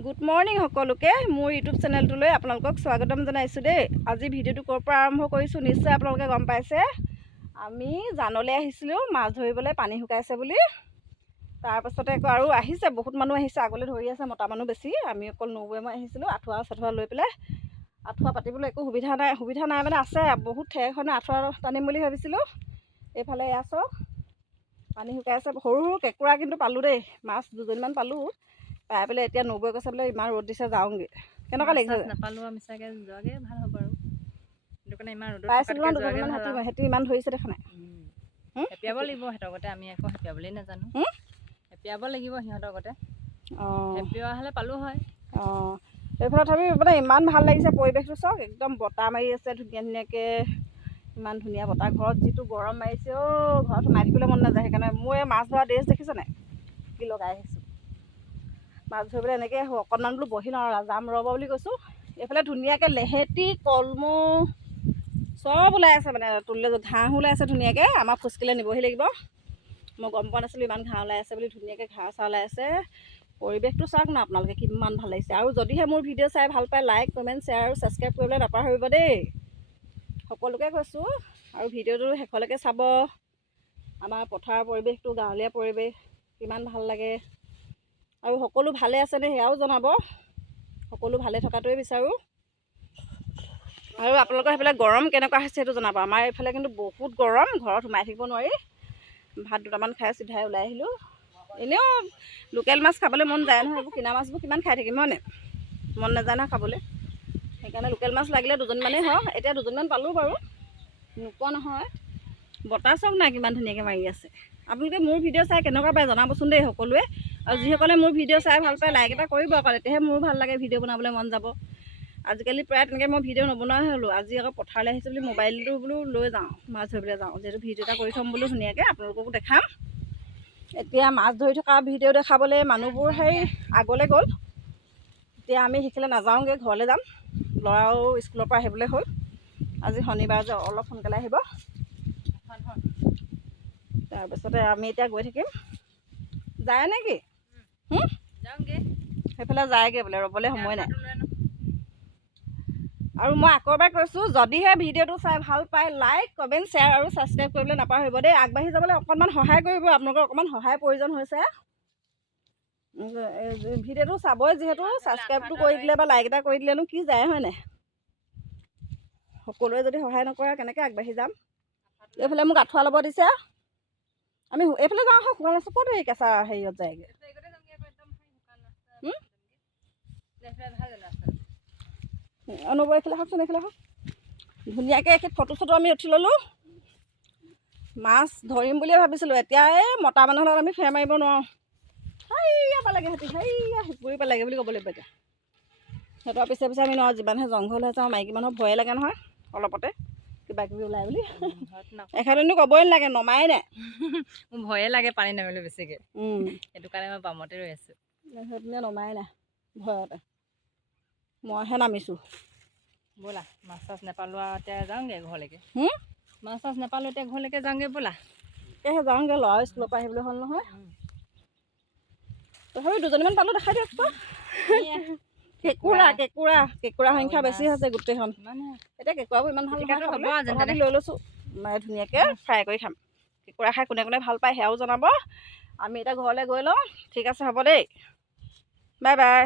Good morning সকলোকে মোৰ YouTube চেনেলটোলৈ আপোনালোকক স্বাগতম জনাইছোঁ দেই। আজি ভিডিঅ'টো ক'ৰ পৰা আৰম্ভ কৰিছোঁ নিশ্চয় আপোনালোকে গম পাইছে। আমি জানলৈ আহিছিলোঁ মাছ ধৰিবলৈ, পানী শুকাইছে বুলি। তাৰপাছতে আকৌ আৰু আহিছে, বহুত মানুহ আহিছে, আগলৈ ধৰি আছে, মতা মানুহ বেছি। আমি অকল নৌৱে মই আহিছিলোঁ আঁঠুৱা চাঠুৱা লৈ পেলাই। আঁঠুৱা পাতিবলৈ একো সুবিধা নাই মানে আছে বহুত ঠেৰখনে আঁঠুৱা টানিম বুলি ভাবিছিলোঁ। এইফালে এয়া চাওক পানী শুকাইছে, সৰু সৰু কেঁকুৰা কিন্তু পালোঁ দেই, মাছ দুজনীমান পালোঁ। পাই পেলাই এতিয়া নবৌৱে কৈছে বোলে ইমান ৰ'দ দিছে যাওঁগৈ। কেনেকুৱা লাগিছে? নাপালোঁ আৰু মিছাকৈ যোৱাগৈ ভাল হ'ব আৰু সেইটো কাৰণে ইমান ৰ'দত পাইছিলোঁ থকাতকৈ ন যোৱাগৈ দুজনীমান, ভাল আৰু সিহঁতি ইমান ধৰিছে দেখা নাই। হেপিয়াব লাগিব সিহঁতৰ আগতে, আমি আকৌ হেপিয়াবলৈয়ে নাজানো। হেপিয়াব লাগিব সিহঁতৰ আগতে, হেপিওৱা হ'লে পালোঁ হয়। অঁ এইফালে তথাপি মানে ইমান ভাল লাগিছে পৰিৱেশটো চাওক, একদম বতাহ মাৰি আছে ধুনীয়া ধুনীয়াকৈ, ইমান ধুনীয়া বতাহ। ঘৰত যিটো গৰম মাৰিছে ঘৰত সোমাই থাকিবলৈ মন নাযায়। সেইকাৰণে মোৰ এই মাছ ধৰা ড্ৰেছ দেখিছে নাই কি লগাই আহিছোঁ। মাছ ধৰিবলৈ এনেকৈ অকণমান বোলো বহি লওঁ, যাম ৰ'ব বুলি কৈছোঁ। এইফালে ধুনীয়াকৈ লেহেতি কলমৌ চব ওলাই আছে, মানে তুলিলে ঘাঁহো ওলাই আছে ধুনীয়াকৈ। আমাৰ ফুচকিলে নিবহি লাগিব, মই গম পোৱা নাছিলোঁ ইমান ঘাঁহ ওলাই আছে বুলি। ধুনীয়াকৈ ঘাঁহ চাহ ওলাই আছে। পৰিৱেশটো চাওক না আপোনালোকে কিমান ভাল লাগিছে। আৰু যদিহে মোৰ ভিডিঅ' চাই ভাল পায়, লাইক কমেণ্ট শ্বেয়াৰ আৰু ছাবস্ক্ৰাইব কৰিবলৈ নাপাহৰিব দেই, সকলোকে কৈছোঁ। আৰু ভিডিঅ'টো শেষলৈকে চাব। আমাৰ পথাৰৰ পৰিৱেশটো, গাঁৱলীয়া পৰিৱেশ কিমান ভাল লাগে। আৰু সকলো ভালে আছেনে সেয়াও জনাব। সকলো ভালে থকাটোৱে বিচাৰোঁ। আৰু আপোনালোকৰ সেইফালে গৰম কেনেকুৱা হৈছে সেইটো জনাব। আমাৰ এইফালে কিন্তু বহুত গৰম, ঘৰত সোমাই থাকিব নোৱাৰি। ভাত দুটামান খাই চিধাই ওলাই আহিলোঁ। এনেও লোকেল মাছ খাবলৈ মন যায় নহয়, এইবোৰ কিনা মাছবোৰ কিমান খাই থাকিম হয়নে, মন নাযায় নহয় খাবলৈ। সেইকাৰণে লোকেল মাছ লাগিলে দুজনীমানেই হওক। এতিয়া দুজনীমান পালোঁ বাৰু, নোপোৱা নহয়। বতাহ চাওক নাই কিমান ধুনীয়াকৈ মাৰি আছে। আপোনালোকে মোৰ ভিডিঅ' চাই কেনেকুৱা পায় জনাবচোন দেই সকলোৱে। আৰু যিসকলে মোৰ ভিডিঅ' চাই ভাল পায় লাইক এটা কৰিব আকৌ, তেতিয়াহে মোৰো ভাল লাগে, ভিডিঅ' বনাবলৈ মন যাব। আজিকালি প্ৰায় তেনেকৈ মই ভিডিঅ' নবনোৱাই হ'লোঁ। আজি আকৌ পথাৰলৈ আহিছোঁ বুলি মোবাইলটো বোলো লৈ যাওঁ, মাছ ধৰিবলৈ যাওঁ, যিহেতু ভিডিঅ' এটা কৰি থ'ম বোলো ধুনীয়াকৈ আপোনালোককো দেখাম। এতিয়া মাছ ধৰি থকা ভিডিঅ' দেখাবলৈ মানুহবোৰ সেই আগলৈ গ'ল। এতিয়া আমি সেইফালে নাযাওঁগৈ, ঘৰলৈ যাম। ল'ৰাও স্কুলৰ পৰা আহিবলৈ হ'ল। আজি শনিবাৰ যে অলপ সোনকালে আহিব। তাৰপিছতে আমি এতিয়া গৈ থাকিম। যায় নেকি? যাওঁগৈ, সেইফালে যায়গৈ বোলে, ৰ'বলৈ সময় নাই। আৰু মই আকৌ এবাৰ কৈছোঁ, যদিহে ভিডিঅ'টো চাই ভাল পায় লাইক কমেণ্ট শ্বেয়াৰ আৰু ছাবস্ক্ৰাইব কৰিবলৈ নাপাহৰিব দেই। আগবাঢ়ি যাবলৈ অকণমান সহায় কৰিব, আপোনালোকৰ অকণমান সহায়ৰ প্ৰয়োজন হৈছে। ভিডিঅ'টো চাবই যিহেতু, ছাবস্ক্ৰাইবটো কৰি দিলে বা লাইক এটা কৰি দিলেনো কি যায় হয় নাই। সকলোৱে যদি সহায় নকৰে কেনেকৈ আগবাঢ়ি যাম। এইফালে মোক আঁঠুৱা ল'ব দিছে, আমি এইফালে যাওঁ আহক। শুকান ৰাস্তা ক'ত এই কেঁচা হেৰিয়ত যায়গৈ। নবৌ এইফালে আহকচোন, এইফালে আহক। ধুনীয়াকৈ এইখিনি ফটো চটো আমি উঠি ল'লোঁ। মাছ ধৰিম বুলিয়ে ভাবিছিলোঁ, এতিয়া এই মতা মানুহৰ লগত আমি ফেৰ মাৰিব নোৱাৰোঁ। হেৰিয়া পালেগৈ সিহঁতি, হেৰিয়া শিপুৰি পালেগৈ বুলি ক'ব লাগিব এতিয়া। সিহঁতৰ পিছে পিছে আমি নোৱাৰোঁ, যিমানহে জংঘল হৈ যাওঁ। মাইকী মানুহৰ ভয়ে লাগে নহয় অলপতে কিবা কিবি ওলাই বুলি। এখেতেনো ক'বই নালাগে, নমাই নাই। মোৰ ভয়ে লাগে পানী নামিলে বেছিকৈ, সেইটো কাৰণে মই বামতে ৰৈ আছোঁ। সেইদিনা নমাই নাই ভয়তে, মইহে নামিছোঁ। ব'লা মাছ চাছ নাপালোঁ আৰু এতিয়া যাওঁগৈ ঘৰলৈকে। মাছ চাছ নাপালোঁ এতিয়া ঘৰলৈকে যাওঁগৈ ব'লা। এতিয়াহে যাওঁগৈ, ল'ৰা স্কুলৰ পৰা আহিবলৈ হ'ল নহয়। তথাপি দুজনীমান পালোঁ, দেখাই দিয়ক আকৌ। কেঁকুৰা সংখ্যা বেছি হৈছে গোটেইখন। এতিয়া কেঁকুৰাবোৰ ইমান ভাল নহয় খাবলৈ, তথাপি লৈ লৈছোঁ। ধুনীয়াকৈ ফ্ৰাই কৰি খাম। কেঁকুৰা খাই কোনে কোনে ভাল পায় সেয়াও জনাব। আমি এতিয়া ঘৰলৈ গৈ লওঁ। ঠিক আছে হ'ব দেই, বাই বাই।